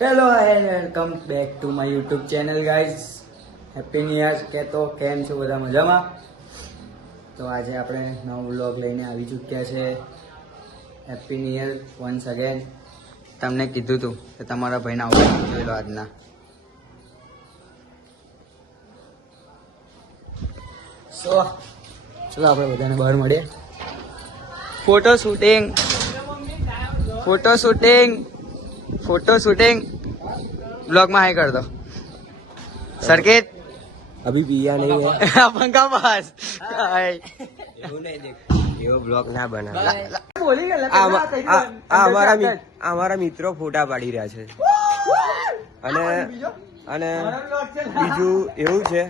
Hello and welcome back to my YouTube channel guys. Happy new year. કે તો કેમ છો બધા મજામાં? તો આજે આપણે નવો વ્લોગ લઈને આવી ચૂક્યા છે. Happy new year once again. તમને કીધું હતું કે તમારા ભાઈને આવું જોઈ લો આજના. સો ચલો આપણે બધાને બહાર મળીએ. ફોટો શૂટિંગ ब्लॉग में हाई कर दो. सर्किट अभी पिया नहीं है. पंखा पास એવો બ્લોગ ના બના. बोली અમારા મિત્રો ફોટા પાડી રહ્યા છે અને અને બીજું એવું છે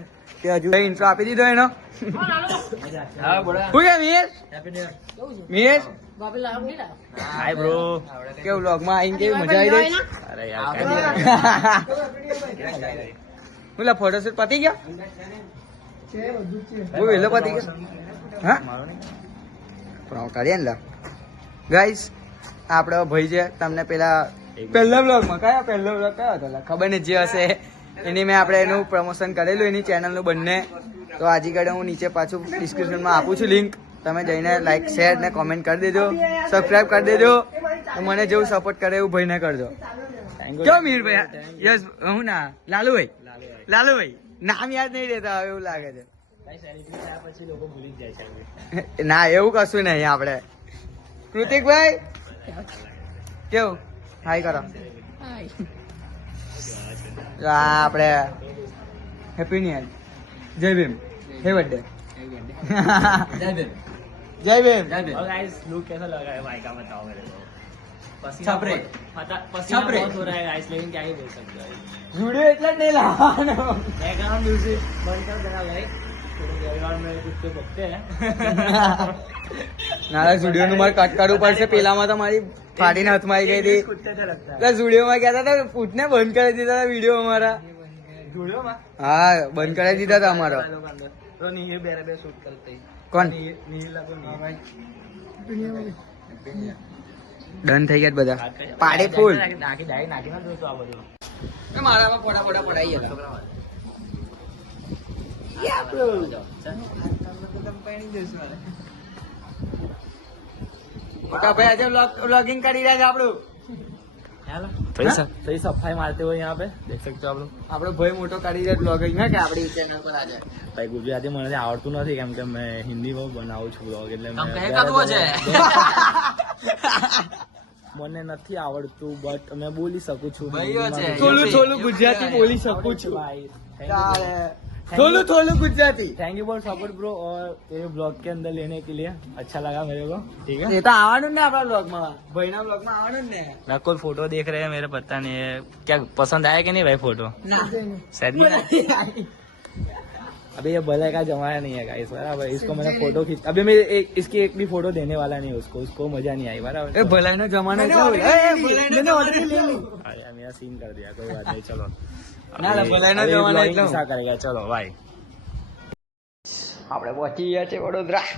કે હજુ ઇન્ટ્રો આપી દીધો એનો. શું કે મિયેશ હાય બ્રો. કેવું વ્લોગ માં આવીને કેવી મજા આવી ગઈ? અરે યાર બોલા ફોટોશૂટ પતી ગયા? બહુ વહેલો પતી ગયો. હા પણ કરીએ ને ગાઈસ. આપણો ભાઈ છે તમને પહેલા વ્લોગમાં પહેલો વ્લોગ કયો હતો ખબર નહીં, જે હશે એની મેં આપણે એનું પ્રમોશન કરેલું એની ચેનલનું બંને. તો આજે ઘડે હું નીચે પાછું ડિસ્ક્રિપ્શનમાં આપું છું લિંક. તમે જઈને લાઈક શેર ને કોમેન્ટ કરી દેજો, સબસ્ક્રાઇબ કરી દેજો. મને જેવું સપોર્ટ કરે એવું ભાઈને કરજો. કેવું મીરભાઈ? યસ હું ના લાલુભાઈ નામ યાદ નહીં રહેતા હવે એવું લાગે છે. ના એવું કશું નહીં. આપણે કૃતિકભાઈ કેવું હાય કરો. આપણે હેપી ન્યુ યર. જય ભીમ. હે બર્થડે. जय भीम. और गाइस लुक कैसा लगा है भाई का बताओ मेरे को. पसीना छपरे. पसीना बहुत हो रहा है गाइस, लेकिन क्या ही बोल सकते हैं. जुड़े એટલે જ નહીં લાવવાનો. बैकग्राउंड म्यूजिक बंद कर देना भाई. बैकग्राउंड में कुत्ते भौंकते हैं. નાળા સ્ટુડિયો નું મારે કટ કરવું પડશે. પેલામાં તો મારી ફાડીને હાથમાં આવી ગઈ હતી. कुत्ते से लगता है. એટલે સ્ટુડિયો માં ગયા હતા ફૂટને બંધ કરી દીધા હતા વિડીયો અમારા. जुड़ो में હા બંધ કરી દીધા હતા અમારો. तो नहीं बेरे बे शूट करते ही. કોણ नीला को नहीं भाई. ડન થઈ ગયા બધા. પાડે ફૂલ નાખી ડાઈ નાખી ના દોસ્તો આ બધું. મારામાં ફોટા પડાઈ ગયા. મોટા ભાઈ આજે વ્લોગિંગ કરી રહ્યા છે આપણું. सही सफाई मारते हुए यहाँ पे देख सकते हो आप लोग. આપણો ભાઈ મોટો કરી રહ્યા વ્લોગિંગ કે આપણી ચેનલ પર આજે. ભાઈ ગુજરાતી મને આવડતું નથી કેમ કે મેં હિન્દીમાં બનાવું છું બ્લોગ એટલે મને નથી આવડતું બટ મેં બોલી શકું છું. થોડું ગુજરાતી બોલી શકું છું. થોડું Gujarati. Thank you for support bro और ये ब्लॉग के अंदर लेने के लिए अच्छा लगा मेरे को. ठीक है એ તો આવવાનું ને આપણા વ્લોગમાં, ભાઈના વ્લોગમાં આવવાનું ને. नकुल फोटो देख रहे हैं मेरे, पता नहीं है क्या पसंद आया कि नहीं भाई फोटो. ના सही अभी ये भले का जमाना नहीं है गाइस बराबर. इसको मैंने फोटो खींच अभी मैं इसकी एक भी फोटो देने वाला नहीं उसको मजा नहीं आई बराबर. એ ભલાઈનો જમાનો છે. મેને ઓલરેડી લઈ લી. अरे मेरा सीन कर दिया कोई बात नहीं. चलो ના ના ભલાઈનો જમાનો એટલો. ऐसा करेगा. चलो भाई આપણે પહોંચી ગયા છે વડોદરા.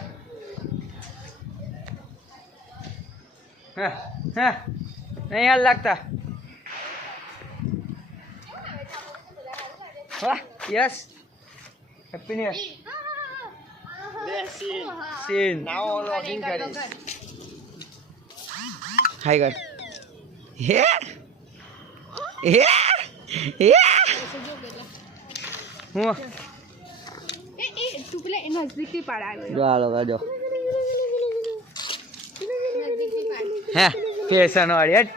નહીં હાલ લાગતા. વાહ યસ. Happy new year. સીન નાઓ લોગિંગ કરીશ. Hi god. હે હે હે હું તું પેલા નજદીકથી પડાવ્યો. ચાલો કાજો. હે ફેશન વાળી હટ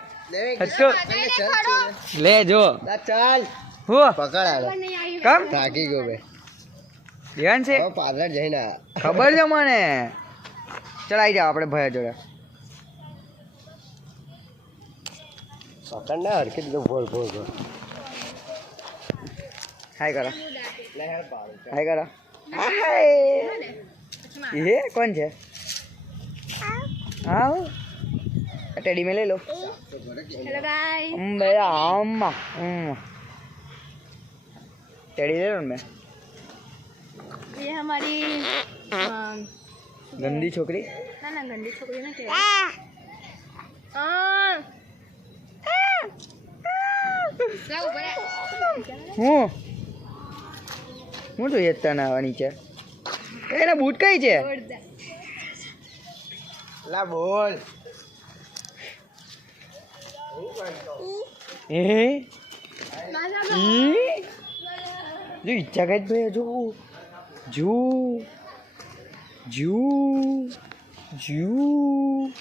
લે જો ચાલ હું પકડ કમ થાકી ગયો બે ધ્યાન છે પાર્લર જઈને ખબર છે મને. ચલાઈ જાવ આપણે ભયા જોડે. પકડ ના હરખી દીધો બોલ હાય કરો હાય કરો. હાય એ કોણ છે? હા ટેડી में ले लो. Hello guys. भैया टेडी ले लो मैं. ये हमारी गंदी छोकरी. ना ना गंदी छोकरी ना હું જોઈએ તને આવા નીચે એના બૂટ કઈ છે લા બોલ એ જો ઈચ્છા કઈ ભાઈ જો જુ જુ જુ